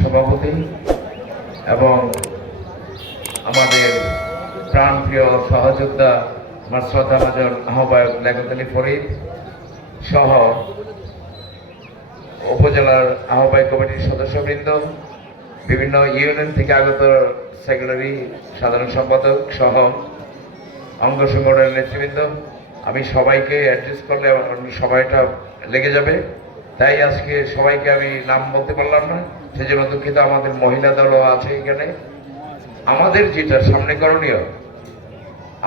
সভাপতি এবং আমাদের প্রাণপ্রিয় সহযোদ্ধা আমার শ্রদ্ধাভাজন আহ্বায়ক লেখত আলী ফরিদ সহ উপজেলার আহ্বায়ক কমিটির সদস্যবৃন্দ, বিভিন্ন ইউনিয়ন থেকে আগত সেক্রেটারি, সাধারণ সম্পাদক সহ অঙ্গ সংগঠনের নেতৃবৃন্দ। আমি সবাইকে অ্যাড্রেস করলে সময়টা লেগে যাবে। তাই আজকে সবাইকে আমি নাম বলতে পারলাম না, সেজন্য দুঃখিত, আমাদের মহিলা দলও আছে এখানে। আমাদের যেটা সামনে করণীয়,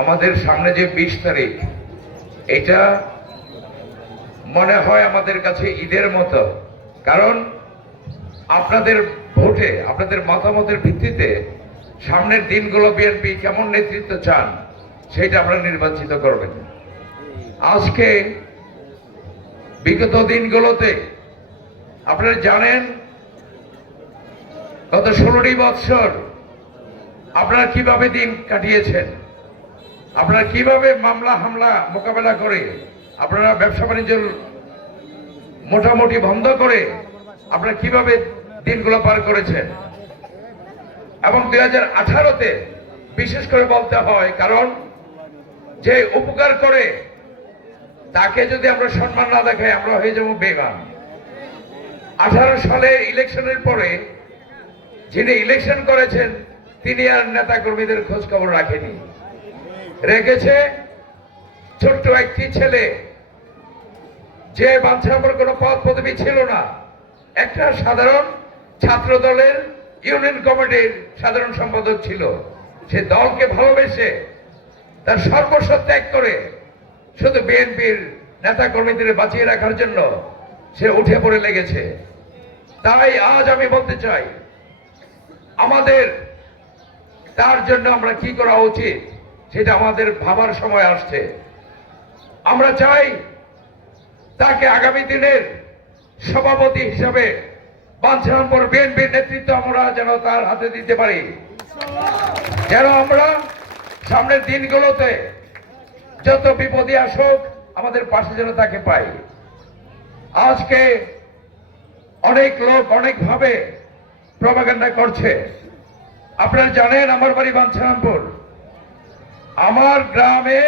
আমাদের সামনে যে বিশ তারিখ, এটা মনে হয় আমাদের কাছে ঈদের মতো। কারণ আপনাদের ভোটে, আপনাদের মতামতের ভিত্তিতে সামনের দিনগুলো বিএনপি কেমন নেতৃত্ব চান, সেটা আপনারা নির্বাচিত করবেন। আজকে বিগত দিনগুলোতে আপনারা জানেন, গত ষোলোটি বৎসর আপনারা কীভাবে দিন কাটিয়েছেন, আপনারা কীভাবে মামলা, হামলা, মোকাবেলা করে আপনারা ব্যবসা বাণিজ্য মোটামুটি বন্ধ করে আপনারা কীভাবে দিনগুলো পার করেছেন। এবং দুই হাজার আঠারোতে বিশেষ করে বলতে হয়, কারণ যে উপকার করে তাকে যদি আমরা সম্মান না দেখাই, আমরা হয়ে যাব বেগান আঠারো সালে ইলেকশনের পরে যিনি ইলেকশন করেছেন, তিনি আর নেতা কর্মীদের খোঁজ খবর রাখেনি। রেখেছে ছোট্ট একটি ছেলে। যে বাঞ্ছাপর কোনো পদ পদবি ছিল না। একটা সাধারণ ছাত্র দলের ইউনিয়ন কমিটির সাধারণ সম্পাদক ছিল। সে দলকে ভালোবেসে তার সর্বস্ব ত্যাগ করে শুধু বিএনপির নেতা কর্মীদের বাঁচিয়ে রাখার জন্য সে উঠে পড়ে লেগেছে। তাই আজ আমি বলতে চাই, আমাদের, তার জন্য আমরা কি করা উচিত সেটা আমাদের ভাবার সময় আসছে। আমরা চাই তাকে আগামী দিনের সভাপতি হিসাবে বাঞ্ছারামপুর বিএনপির নেতৃত্ব আমরা যেন তার হাতে দিতে পারি। যেন আমরা সামনের দিনগুলোতে যত বিপদে আসুক, আমাদের পাশে যেন তাকে পাই আজকে অনেক লোক অনেকভাবে প্রভাকাণ্ডা করছে। আপনারা জানেন, আমার বাড়ি বাঞ্ছারামপুর। আমার গ্রামে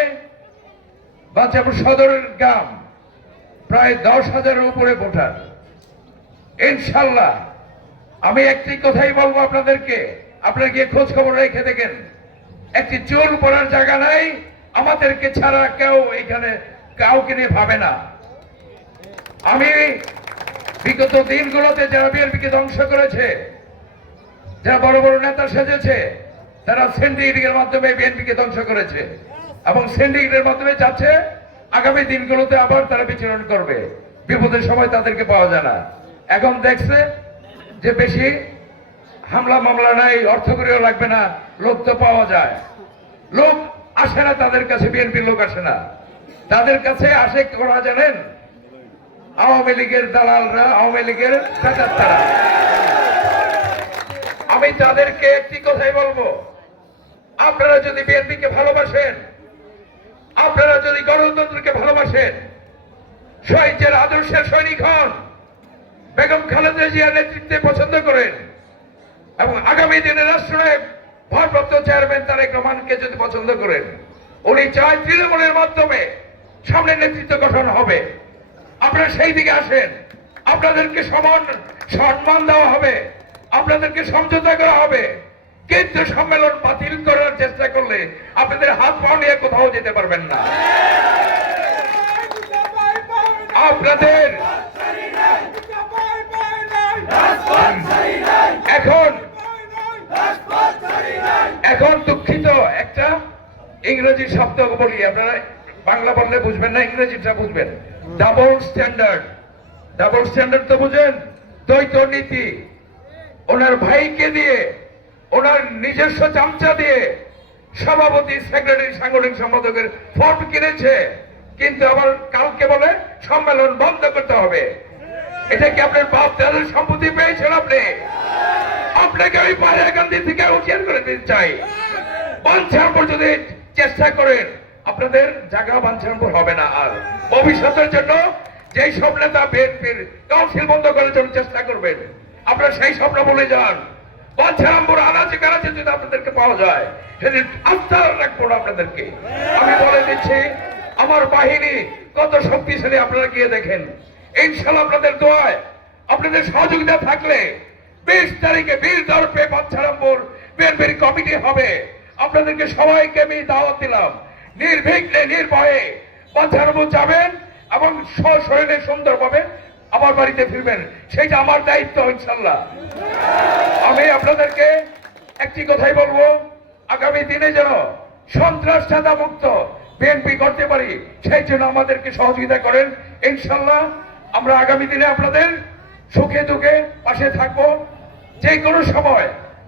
বাঞ্ছারামপুর সদরের গ্রাম প্রায় দশ হাজারের উপরে ভোটার। ইনশাল্লাহ, আমি একটি কথাই বলব আপনাদেরকে। আপনারা গিয়ে খোঁজ খবর রেখে দেখেন। একটি চুল পড়ার জায়গা নাই আমাদেরকে ছাড়া কেউ এখানে কাউকে নিয়ে ভাবে না। আমি বিগত দিনগুলোতে যারা বিএনপিকে ধ্বংস করেছে, যারা বড় বড় নেতা সেজেছে, তারা সিন্ডিকেটের মাধ্যমে বিএনপিকে ধ্বংস করেছে এবং সিন্ডিকেটের মাধ্যমে যাচ্ছে, আগামী দিনগুলোতে আবার তারা বিচরণ করবে। বিপদের সময় তাদেরকে পাওয়া যায় না। এখন দেখছে যে বেশি হামলা মামলা নাই, অর্থ করেও লাগবে না, লোক তো পাওয়া যায়। লোক আসে না, তাদের কাছে বিএনপির লোক আসে না। তাদের কাছে আসে করা জানেন? আওয়ামী লীগের দালালরা, আওয়ামী লীগের আমি তাদেরকে একটি কথাই বলব। আপনারা যদি বিএনপিকে ভালোবাসেন, আপনারা যদি গণতন্ত্রকে ভালোবাসেন শহীদের আদর্শের সৈনিক হন, বেগম খালেদা জিয়া নেতৃত্বে পছন্দ করেন, এবং আগামী দিনে রাষ্ট্রের ভারপ্রাপ্ত চেয়ারম্যান তারেক রহমানকে যদি পছন্দ করেন উনি চায় তৃণমূলের মাধ্যমে সামনে নেতৃত্ব গঠন হবে। আপনারা সেই দিকে আসেন। আপনাদেরকে সমান সম্মান দেওয়া হবে। আপনাদেরকে সমঝোতা করা হবে। কিন্তু সম্মেলন বাতিল করার চেষ্টা করলে আপনাদের হাত পাও নিয়ে কোথাও যেতে পারবেন না। আপনাদের এখন এখন দুঃখিত একটা ইংরেজি শব্দ বলি, আপনারা বাংলা বললে বুঝবেন না, ইংরেজিটা বুঝবেন। ডাবল স্ট্যান্ডার্ড ডাবল স্ট্যান্ডার্ড তো বুঝেন? দ্বৈত নীতি। ওনার ভাইকে দিয়ে, ওনার নিজস্ব চামচা দিয়ে সভাপতি, সেক্রেটারি, সাংগঠনিক সম্পাদকের ফর্ম কিনেছে। কিন্তু আবার কালকে বলে, সম্মেলন বন্ধ করতে হবে। এটা কি আপনার বাপ দাদার সম্পত্তি পেয়েছেন আপনি? আপনাকে ওই পাহাড়ের গান্ধী থেকে উঠিয়ার করে দিতে চাই। বাঞ্ছানপুর যদি চেষ্টা করেন আপনাদের জায়গা বাঞ্ছানপুর হবে না আর। ভবিষ্যতের জন্য যেই সব নেতা বিএনপির কাউন্সিল বন্ধ করার জন্য চেষ্টা করবেন। আপনারা সেই স্বপ্ন বলে যান। বাচ্চারামপুর আনাচে কানাচে যদি আপনাদেরকে পাওয়া যায়, সেদিন আস্থা রাখব আপনাদেরকে। আমি বলে দিচ্ছি, আমার বাহিনী কত শক্তিশালী আপনারা গিয়ে দেখেন। ইনশাল্লাহ আপনাদের দোয়ায়, আপনাদের সহযোগিতা থাকলে বিশ তারিখে বীর দর্পে বাচ্চারামপুর বিএনপির কমিটি হবে। আপনাদেরকে সবাইকে আমি দাওয়াত দিলাম। নির্বিঘ্নে, নির্ভয়ে বাচ্চারামপুর যাবেন এবং সশরীরে সুন্দরভাবে আমার বাড়িতে ফিরবেন। সেইটা আমার দায়িত্ব ইনশাল্লাহ আমি আপনাদেরকে একটি কথাই বলব, আগামী দিনে যেন সন্ত্রাস চাঁদা মুক্ত বিএনপি করতে পারি, সেই জন্য আমাদেরকে সহযোগিতা করেন। ইনশাল্লাহ আমরা আগামী দিনে আপনাদের সুখে দুঃখে পাশে থাকব। যে কোনো সময়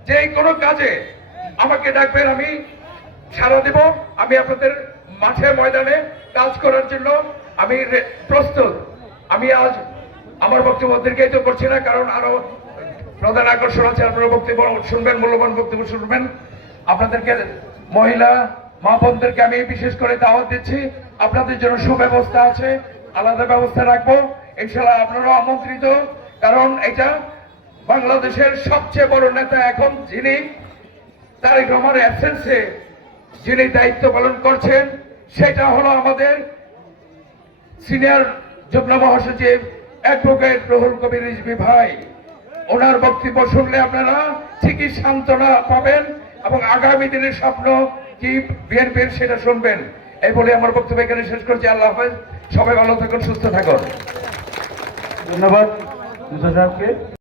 যে কোনো কাজে আমাকে ডাকবেন, আমি সারা দেব। আমি আপনাদের মাঠে, ময়দানে কাজ করার জন্য আমি প্রস্তুত। আমি আজ আমার বক্তব্য দীর্ঘায়িত করছি না, কারণ আরও প্রধান আকর্ষণ আছে। আপনারা বক্তব্য শুনবেন, মূল্যবান বক্তব্য শুনবেন। আপনাদেরকে, মহিলা মা বোনদেরকে আমি বিশেষ করে দাওয়াত দিচ্ছি। আপনাদের জন্য সুব্যবস্থা আছে, আলাদা ব্যবস্থা রাখব। ইনশাল্লাহ আপনারাও আমন্ত্রিত, কারণ এটা বাংলাদেশের সবচেয়ে বড় নেতা এখন যিনি তারেক রহমানের অ্যাবসেন্সে যিনি দায়িত্ব পালন করছেন, সেটা হলো আমাদের সিনিয়র যুগ্ম মহাসচিব অ্যাডভোকেট রহুল কবির রিজভি ভাই। ওনার বক্তব্য শুনলে আপনারা ঠিকই সান্ত্বনা পাবেন এবং আগামী দিনের স্বপ্ন কি বিএনপির সেটা শুনবেন। এই বলে আমার বক্তব্য এখানে শেষ করছি। আল্লাহ হাফেজ। সবাই ভালো থাকুন, সুস্থ থাকুন। ধন্যবাদ। সাহেবকে।